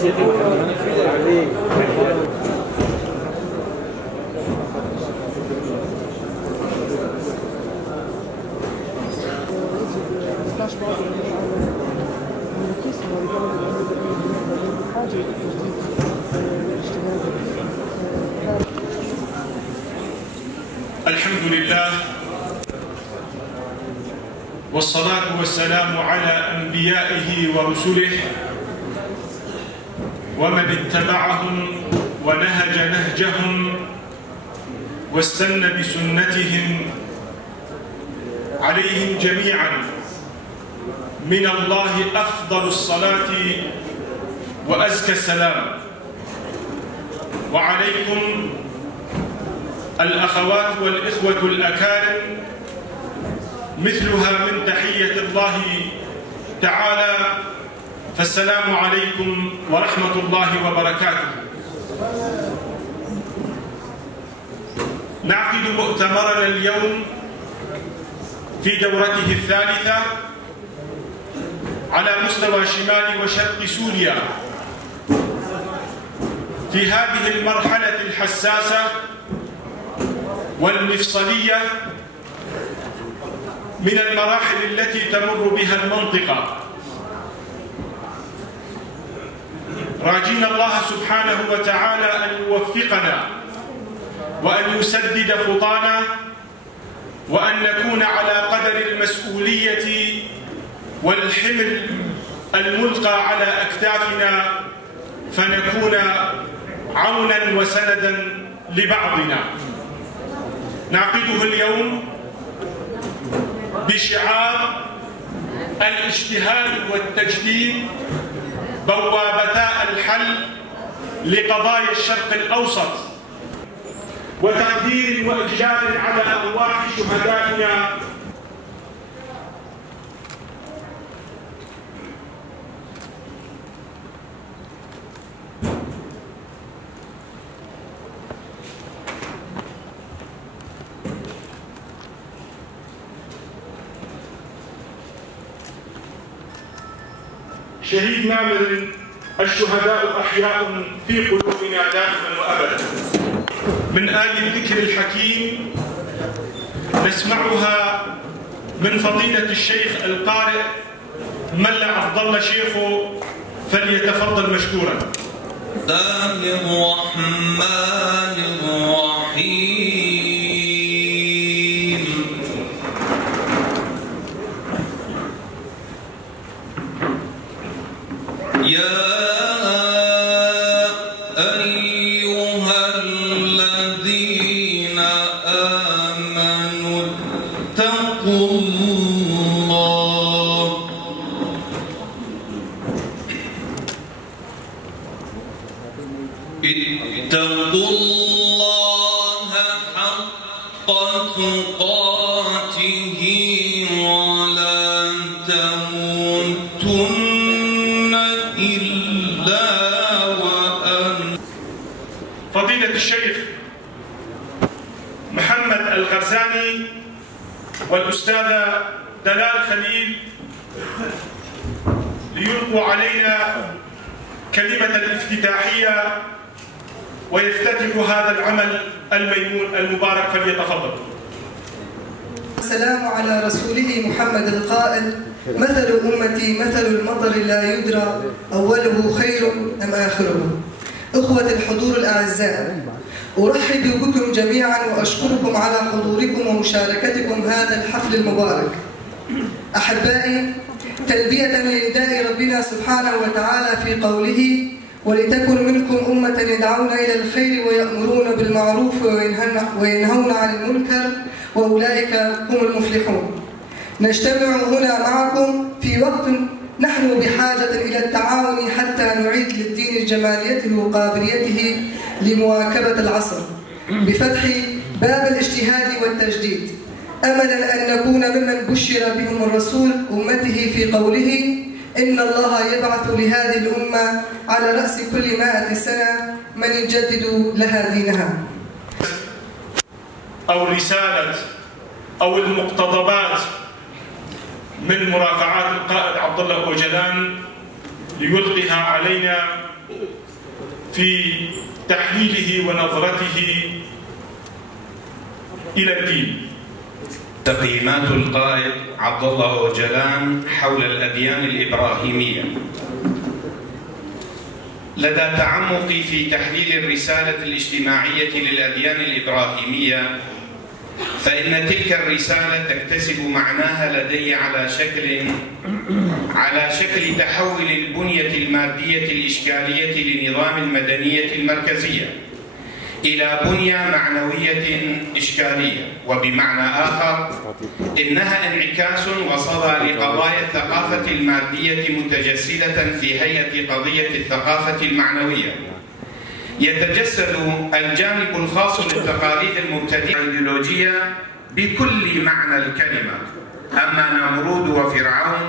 الحمد لله والصلاة والسلام على أنبيائه ورسله ومن اتبعهم ونهج نهجهم واستنى بسنتهم عليهم جميعا من الله أفضل الصلاة وأزكى السلام. وعليكم الأخوات والإخوة الأكارم مثلها من تحية الله تعالى، فالسلام عليكم ورحمة الله وبركاته. نعقد مؤتمرنا اليوم في دورته الثالثة على مستوى شمال وشرق سوريا في هذه المرحلة الحساسة والمفصلية من المراحل التي تمر بها المنطقة، راجين الله سبحانه وتعالى أن يوفقنا وأن يسدد خطانا وأن نكون على قدر المسؤولية والحمل الملقى على أكتافنا، فنكون عونا وسندا لبعضنا. نعقده اليوم بشعار الاجتهاد والتجديد بوابتا الحل لقضايا الشرق الأوسط، وتقدير وإجلال على أرواح شهدائنا شهيد نامر. الشهداء أحياء في قلوبنا دائما وأبدا. من آية الذكر الحكيم نسمعها من فضيلة الشيخ القارئ ملا عبد الله شيخه، فليتفضل مشكورا. الله الرحمن الرحيم. يا أيها الذين آمنوا اتقوا الله حق تقاته ولا تموتن إلا وأنتم. فضيلة الشيخ محمد الغرزاني والأستاذة دلال خليل ليلقوا علينا كلمة الافتتاحية ويفتتحوا هذا العمل الميمون المبارك، فليتفضل. السلام على رسوله محمد القائل: مثل أمتي مثل المطر لا يدرى أوله خير أم آخره. إخوة الحضور الأعزاء، أرحب بكم جميعا وأشكركم على حضوركم ومشاركتكم هذا الحفل المبارك. أحبائي، تلبية لنداء ربنا سبحانه وتعالى في قوله: ولتكن منكم أمة يدعون إلى الخير ويأمرون بالمعروف وينهون عن المنكر وأولئك هم المفلحون. نجتمع هنا معكم في وقت نحن بحاجة إلى التعاون حتى نعيد للدين جماليته وقابليته لمواكبة العصر بفتح باب الاجتهاد والتجديد، أملا أن نكون ممن بشر بهم الرسول أمته في قوله: إن الله يبعث لهذه الأمة على رأس كل 100 سنة من يجدد لها دينها. أو رسالة أو المقتضبات من مرافعات القائد عبد الله أوجلان ليلقيها علينا في تحليله ونظرته إلى الدين. تقييمات القائد عبد الله وجلان حول الأديان الإبراهيمية. لدى تعمقي في تحليل الرسالة الاجتماعية للأديان الإبراهيمية، فإن تلك الرسالة تكتسب معناها لدي على شكل تحول البنية المادية الإشكالية لنظام المدنية المركزية إلى بنية معنوية إشكالية، وبمعنى آخر إنها انعكاس وصدى لقضايا الثقافة المادية متجسدة في هيئة قضية الثقافة المعنوية. يتجسد الجانب الخاص للتقاليد المبتدئة الأيديولوجية بكل معنى الكلمة، أما نمرود وفرعون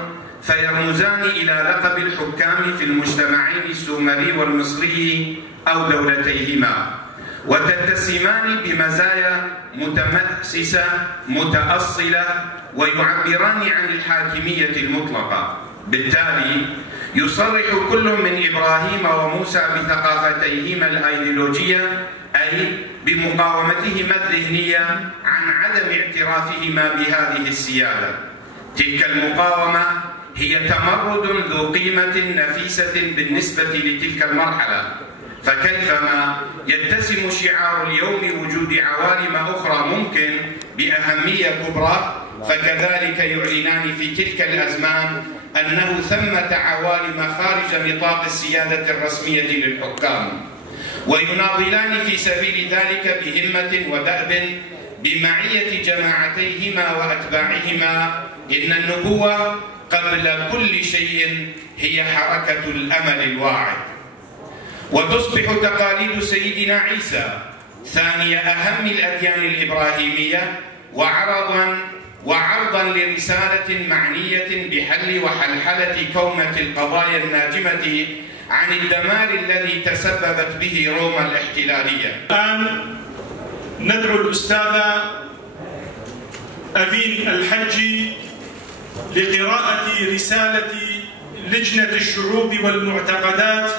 فيرمزان إلى لقب الحكام في المجتمعين السومري والمصري أو دولتيهما، وتتسمان بمزايا متمأسسة متأصلة ويعبران عن الحاكمية المطلقة. بالتالي يصرح كل من إبراهيم وموسى بثقافتيهما الأيديولوجية، أي بمقاومتهما الذهنية عن عدم اعترافهما بهذه السيادة. تلك المقاومة هي تمرد ذو قيمة نفيسة بالنسبة لتلك المرحلة، فكيفما يتسم شعار اليوم وجود عوالم أخرى ممكن بأهمية كبرى، فكذلك يعلنان في تلك الأزمان أنه ثمة عوالم خارج نطاق السيادة الرسمية للحكام، ويناضلان في سبيل ذلك بهمة ودأب بمعية جماعتيهما وأتباعهما. إن النبوة قبل كل شيء هي حركة الأمل الواعد، وتصبح تقاليد سيدنا عيسى ثاني أهم الأديان الإبراهيمية وعرضا لرسالة معنية بحل وحلحلة كومة القضايا الناجمة عن الدمار الذي تسببت به روما الاحتلالية. الآن ندعو الأستاذة أفين الحجي لقراءة رسالة لجنة الشعوب والمعتقدات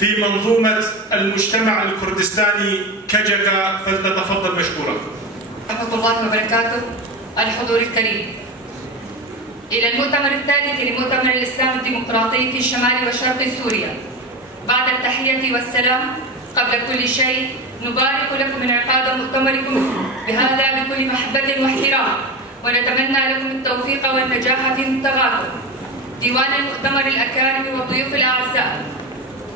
في منظومة المجتمع الكردستاني كجكا، فلتتفضل مشكورة. ورحمة الله وبركاته. الحضور الكريم، إلى المؤتمر الثالث لمؤتمر الإسلام الديمقراطي في شمال وشرق سوريا. بعد التحية والسلام، قبل كل شيء نبارك لكم انعقاد مؤتمركم بهذا بكل محبة واحترام، ونتمنى لكم التوفيق والنجاح في مبتغاكم. ديوان المؤتمر الأكارم والضيوف الأعزاء،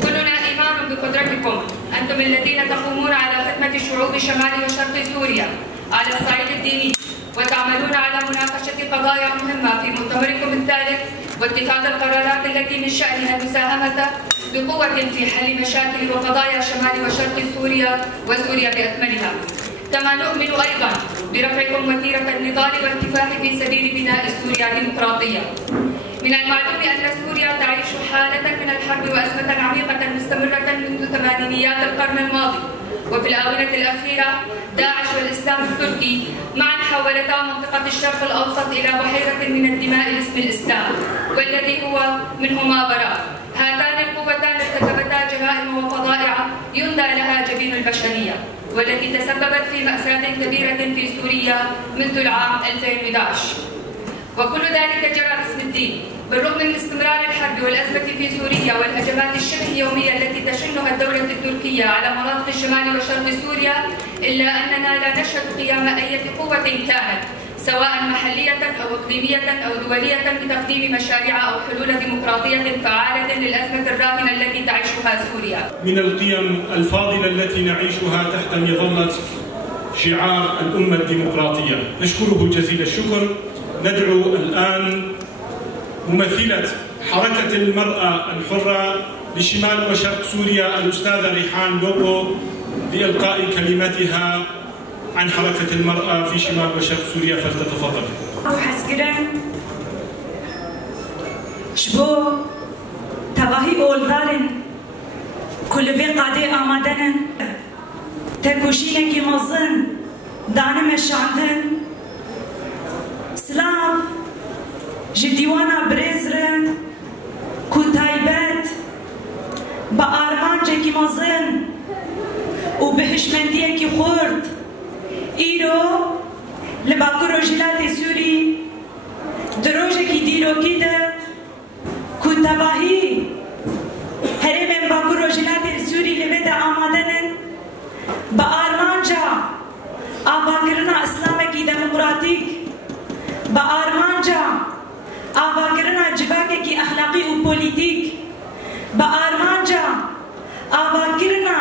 كلنا إيمان بقدرتكم، أنتم الذين تقومون على خدمة شعوب شمال وشرق سوريا على الصعيد الديني، وتعملون على مناقشة قضايا مهمة في مؤتمركم الثالث واتخاذ القرارات التي من شأنها المساهمة بقوة في حل مشاكل وقضايا شمال وشرق سوريا وسوريا بأكملها. كما نؤمن أيضا برفعكم وتيرة النضال والكفاح في سبيل بناء سوريا ديمقراطية. من المعلوم أن سوريا تعيش حالة من الحرب وأزمة عميقة مستمرة منذ ثمانينيات القرن الماضي، وفي الآونة الأخيرة داعش والإسلام التركي معا حولتا منطقة الشرق الأوسط إلى بحيرة من الدماء باسم الإسلام، والذي هو منهما براء. هاتان القوتان ارتكبتا جرائم وفظائع يندى لها جبين البشرية، والتي تسببت في مأساة كبيرة في سوريا منذ العام 2011. وكل ذلك جرى باسم الدين، بالرغم من استمرار الحرب والأزمة في سوريا والهجمات الشبه يومية التي تشنها الدولة التركية على مناطق الشمال وشرق سوريا، إلا أننا لا نشهد قيام أي قوة كانت، سواء محلية أو إقليمية أو دولية، بتقديم مشاريع أو حلول ديمقراطية فعالة للأزمة الراهنة التي تعيشها سوريا. من القيم الفاضلة التي نعيشها تحت مظلة شعار الأمة الديمقراطية، نشكره جزيل الشكر. ندعو الآن ممثلة حركة المرأة الحرة لشمال وشرق سوريا الأستاذة ريحان لوبو لإلقاء كلمتها عن حركة المرأة في شمال وشرق سوريا، فلتتفضل. حسكرن شبو تباهي أولدارن كل في قادي آمادنن تكوشينكي مزن دانم الشعندن سلاف جديوانا بريزرن كتايبت بقار مزن و بهشمندیه کی خورد ایرو لباقو روجلات سوری دروجه کی دیروکی ده کو تباهی هرم باقو روجلات سوری لبدا آمادنن با آرمانجا آواگرنا اسلامکی دموکراتیک با آرمانجا آواگرنا جواکی اخلاقی و پولیتیک با آرمانجا آواگرنا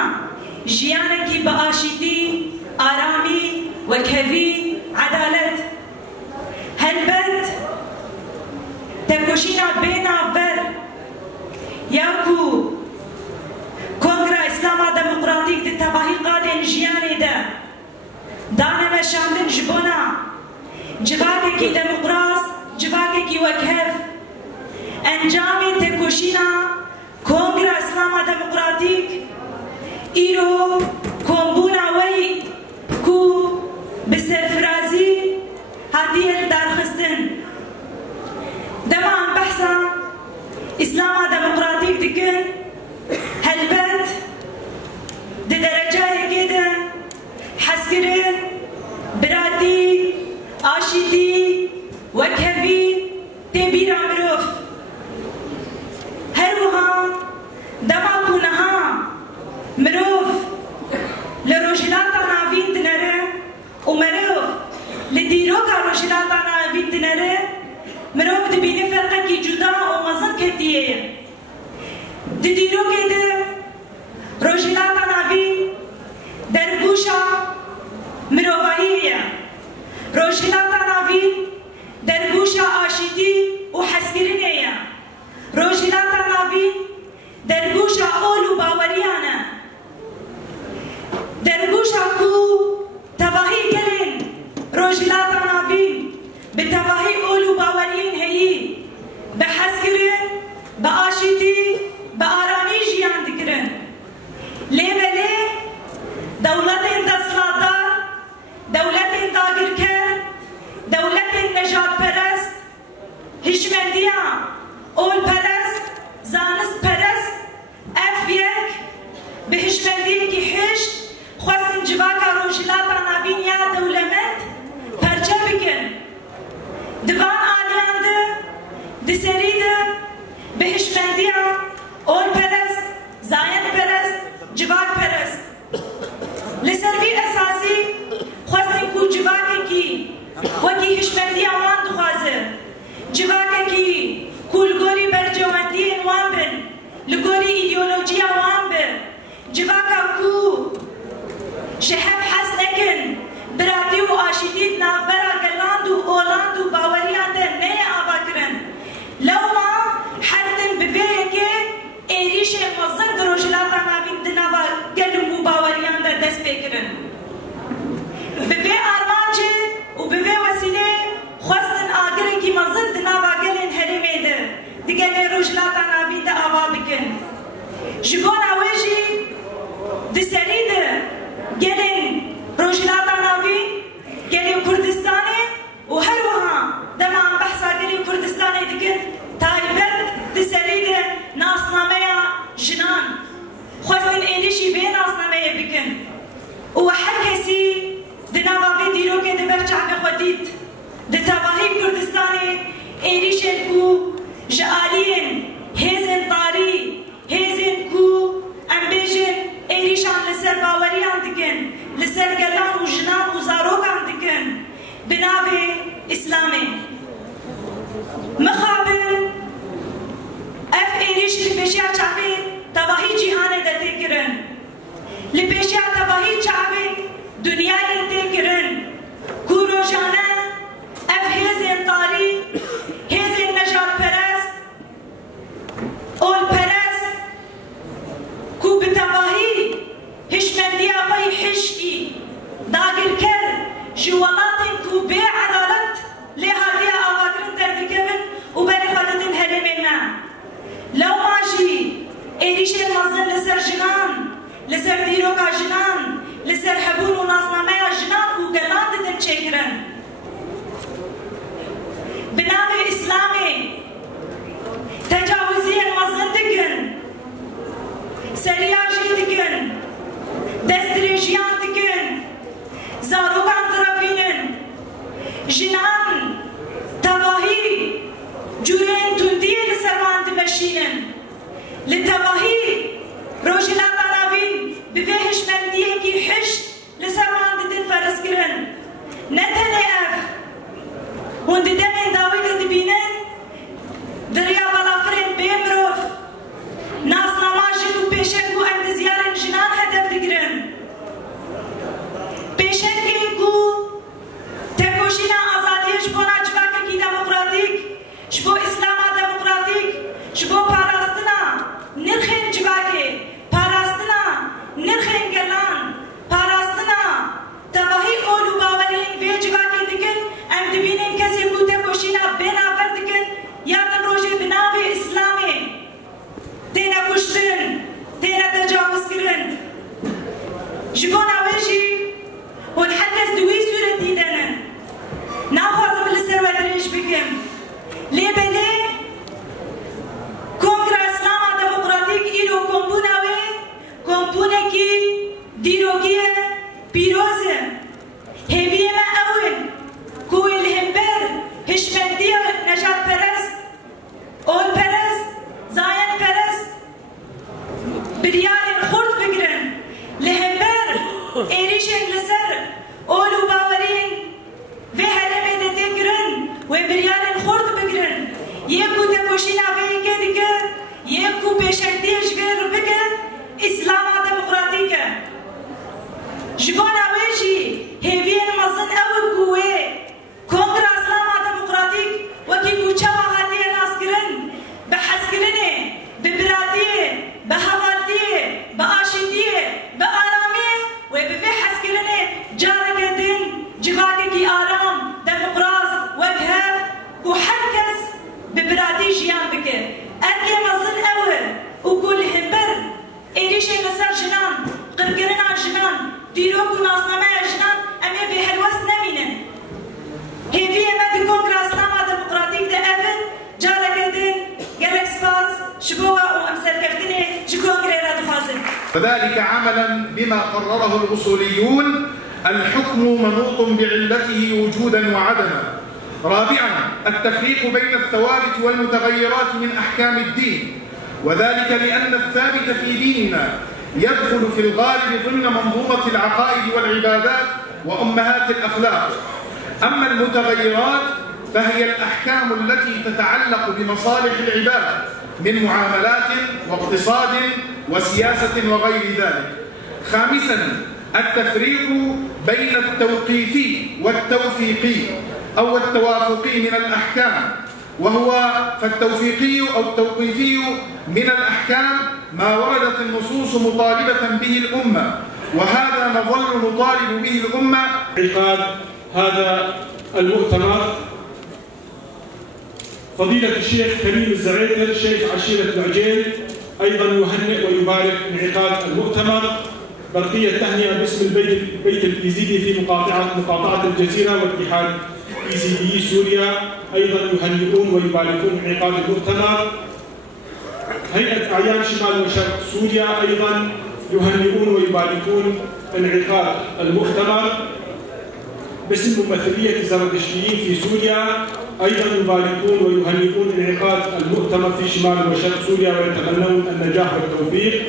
جیانکی با آشیتی آرامی و کهوی عدالت هلبت تکوشینا بینا ور یاکو کنگره اسلاما دموکراتیک دی تباهی قادن جیانی ده دانه مشاندن جبونا جواکی کی دموکراس جواکی کی وکهف انجامی تکوشینا کنگره اسلاما دموکراتیک ایرو کمبونا وی کو بسرفرازی هاتیه درخستن دمان بحثا اسلاما دموکراتیک دکن هلبت دی درجه گیده حسکرن براتی آشیتی وکهوی تبیرا مروف هر وها دما کونها مروف لروجلاتا ناوین دنره و مروف لدیروکا روجلاتا ناوین دنره مروف دبینه فرقه کی جدا و مزن کتیه ددیروکه ده روجلاتا ناوین درگوشا مروفاییه روجلاتا ناوین درگوشا آشیتی و حسکرینه روجلاتا ناوین درگوشا اولو باوریانه درگوشا کو تواهی گلین روجلاتا ناوین به تواهی اولو باورین هیی به حسکرین به آشیتی به آرامی جیان دکرن لیبله دولت دستلاتدار دولت داگرکر دولت نجات پرست هشمندیا اول پرست زانست پرست اف یک به هشمندی کی حشت خواستن جواکا روجلاتا ناوین یا دولمت پرچه بکن دوان آلیان ده دسری ده به هشمندیا اول پرست زاین پرست جواک پرست لسروی اساسی خواستن کو جواکی کی وکی هشمندیا وان دخوازه جواکی کی کولگوری برجواندی وان بن لگوری ایدئولوژیا وان بن جواکا کو شهب حس نکن براتی و آشیدید نابرا گلاند و اولاند و باوریان ده نه آبا کرن لو ما حدن ببیه که ایریش مزن دروجلاتا ناوین دنابا گلم و باوریان ده دست بکرن ببیه آرمانچه و ببیه وسیله خواستن آگره کی مزن دنابا گلن هرمه ده دگل روجلاتا ناوین ده آبا بکن جبون آویجی دسری ده گلن روجلاتا ناوین گلن کردستانه و هر وها دمان بحثا گلن کردستانه دکن تایبت دسری ده ناسنامه جنان خواستن ایلیشی به ناسنامه بکن و هر کسی دنابا دیرو که ده برچه بخودید ده تباهی کردستانه ایلیشن کو جعالین هزن طاری هزن کو امبیجن ایریشان لسر باوریان دکن لسر گلان و جنان و زاروکان دکن بناوه اسلامی مخابن اف ایریش لپیشیا چاوه تواهی جیهانه ده تکرن لپیشیا تواهی چاوه دنیای تکرن کو روشانه اف هزن طاری هزن نجات پرست اول پرست کو بتواهی هشمندی آقای حشکی داگر کر جوالات کو بی عدالت لحادی آقاگرن در بکبن و بری خودتن هرمنا لو ماجی ایریش مزن لسر جنان لسر دیروکا جنان لسر حبون و ناسنامه بريال خرد بقرن لهمبر إيريشن لسر أولو باورين في هرمي دتقرن وبريال خرد بقرن يبكو تبوشينا في كدك يبكو بشكتيش غير بك إسلام ديمقراطيك جبانا ويجي هيفين مزن أول قوة كونغرا إسلام ديمقراطيك وكي بوچا هاتي ناس كرن بحسكرنه ببراتيه بهوالتيه بآشتيه بآراميه وبفي حسكرنه جارك دين جغاكي آرام ديمقراز وكهف وحركز ببراتي جيان بك أركي مزن أول وقول همبر إيريشي نسر جنان قرقرنا جنان ديروك وناسنامة جنان أمي بهلوس نمينن هيفي أمد كونغرا إسلام ديمقراطيك ده أفن جارك دين جالك سباس شبوة وأمثال كفتني جكونغرا دفازن وذلك عملا بما قرره الأصوليون الحكم منوط بعلته وجودا وعدما. رابعا التفريق بين الثوابت والمتغيرات من أحكام الدين، وذلك لأن الثابت في ديننا يدخل في الغالب ضمن منظومة العقائد والعبادات وأمهات الأخلاق. أما المتغيرات فهي الأحكام التي تتعلق بمصالح العباد من معاملات واقتصاد وسياسة وغير ذلك. خامسا التفريق بين التوقيفي والتوفيقي أو التوافقي من الأحكام، وهو فالتوفيقي أو التوقيفي من الأحكام ما وردت النصوص مطالبة به الأمة، وهذا نظل نطالب به الأمة. عقاد هذا المؤتمر فضيلة الشيخ كريم الزعيدر شيخ عشيرة العجيل أيضا يهنئ ويبارك انعقاد المؤتمر. برقية تهنئة باسم البيت الإيزيدي في مقاطعة الجزيرة واتحاد إيزيدي سوريا أيضا يهنئون ويباركون انعقاد المؤتمر. هيئة أعيان شمال وشرق سوريا أيضا يهنئون ويباركون انعقاد المؤتمر. باسم ممثلية الزردشتيين في سوريا أيضا يباركون ويهنئون انعقاد المؤتمر في شمال وشرق سوريا ويتمنون النجاح والتوفيق.